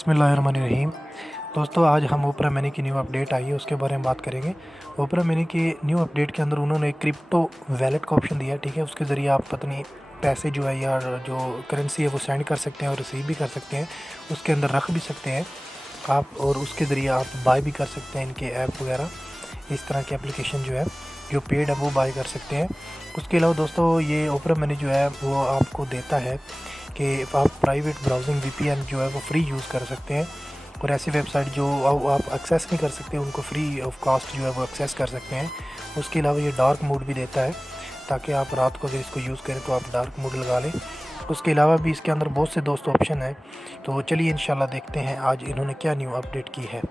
बिस्मिल्लाहिर्रहमानिर्रहीम। दोस्तों, आज हम ओपरा मनी की न्यू अपडेट आई है उसके बारे में बात करेंगे। ओपरा मनी के न्यू अपडेट के अंदर उन्होंने एक क्रिप्टो वैलेट का ऑप्शन दिया है, ठीक है। उसके ज़रिए आप अपनी पैसे जो है या जो करेंसी है वो सेंड कर सकते हैं और रिसीव भी कर सकते हैं, उसके अंदर रख भी सकते हैं आप, और उसके ज़रिए आप बाय भी कर सकते हैं। इनके ऐप वगैरह इस तरह की एप्लीकेशन जो है जो पेड है वो बाय कर सकते हैं। उसके अलावा दोस्तों, ये ओपरा मनी जो है वो आपको देता है कि आप प्राइवेट ब्राउजिंग वीपीएन जो है वो फ्री यूज़ कर सकते हैं, और ऐसी वेबसाइट जो आप एक्सेस नहीं कर सकते उनको फ्री ऑफ कॉस्ट जो है वो एक्सेस कर सकते हैं। उसके अलावा ये डार्क मोड भी देता है, ताकि आप रात को अगर इसको यूज़ करें तो आप डार्क मोड लगा लें। उसके अलावा भी इसके अंदर बहुत से दोस्तों ऑप्शन हैं। तो चलिए इंशाल्लाह देखते हैं आज इन्होंने क्या न्यू अपडेट की है।